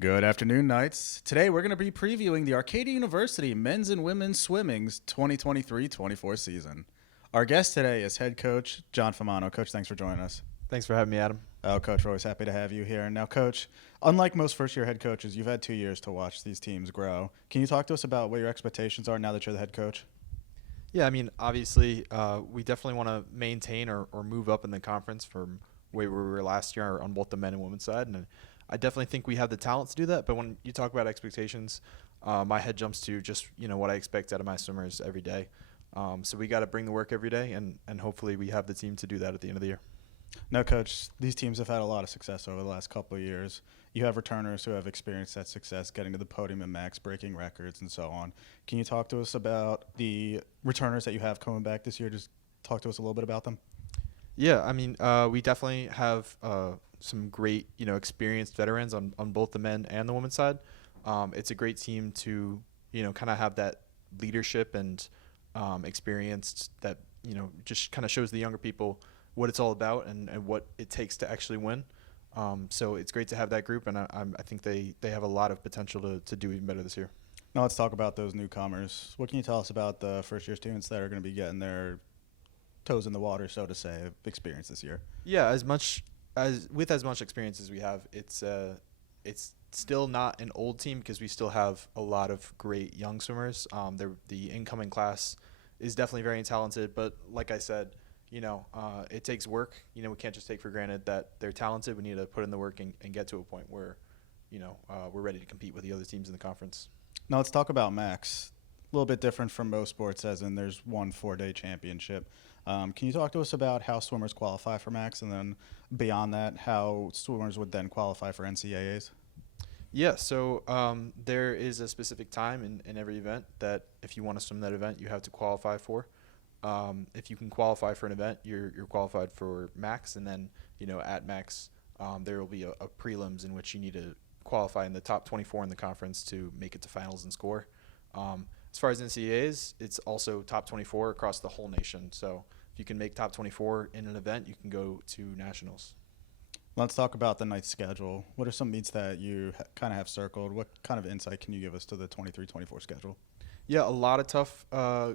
Good afternoon, Knights. Today we're going to be previewing the Arcadia University men's and women's swimming's 2023-24 season. Our guest today is head coach John Famano. Coach, thanks for joining us. Thanks for having me, Adam. Oh, Coach, we're always happy to have you here. Now, Coach, unlike most first-year head coaches, you've had 2 years to watch these teams grow. Can you talk to us about what your expectations are now that you're the head coach? Yeah, I mean, obviously, we definitely want to maintain or move up in the conference from where we were last year on both the men and women's side. And I definitely think we have the talent to do that. But when you talk about expectations, my head jumps to just, what I expect out of my swimmers every day. So we got to bring the work every day, and hopefully we have the team to do that at the end of the year. Now, Coach, these teams have had a lot of success over the last couple of years. You have returners who have experienced that success, getting to the podium at Max, breaking records, and so on. Can you talk to us about the returners that you have coming back this year? Just talk to us a little bit about them. Yeah, I mean, we definitely have some great, experienced veterans on both the men and the women's side. It's a great team to, kind of have that leadership and experience that, just kind of shows the younger people what it's all about and what it takes to actually win. So it's great to have that group, and I think they have a lot of potential to do even better this year. Now let's talk about those newcomers. What can you tell us about the first-year students that are going to be getting their toes in the water, so to say, of experience this year? Yeah, as much experience as we have, it's still not an old team because we still have a lot of great young swimmers. The incoming class is definitely very talented, but like I said, it takes work. We can't just take for granted that they're talented. We need to put in the work and get to a point where, we're ready to compete with the other teams in the conference. Now let's talk about Max. A little bit different from most sports, as in there's one 4-day championship. Can you talk to us about how swimmers qualify for Max, and then beyond that, how swimmers would then qualify for NCAAs? Yeah, so there is a specific time in every event that if you want to swim that event, you have to qualify for. If you can qualify for an event, you're qualified for Max, and then at Max there will be a prelims in which you need to qualify in the top 24 in the conference to make it to finals and score. As far as NCAAs, it's also top 24 across the whole nation. So if you can make top 24 in an event, you can go to nationals. Let's talk about the Knights schedule. What are some meets that you kind of have circled? What kind of insight can you give us to the 23-24 schedule? Yeah, a lot of tough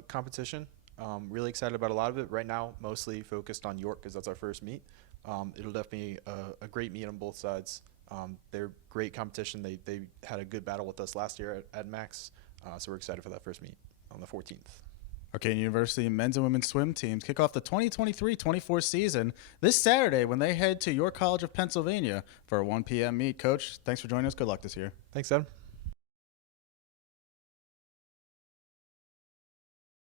competition. Really excited about a lot of it. Right now, mostly focused on York because that's our first meet. It'll definitely be a great meet on both sides. They're great competition. They had a good battle with us last year at Max, so we're excited for that first meet on the 14th. Arcadia University men's and women's swim teams kick off the 2023-24 season this Saturday when they head to York College of Pennsylvania for a 1 p.m. meet. Coach, thanks for joining us. Good luck this year. Thanks, Adam.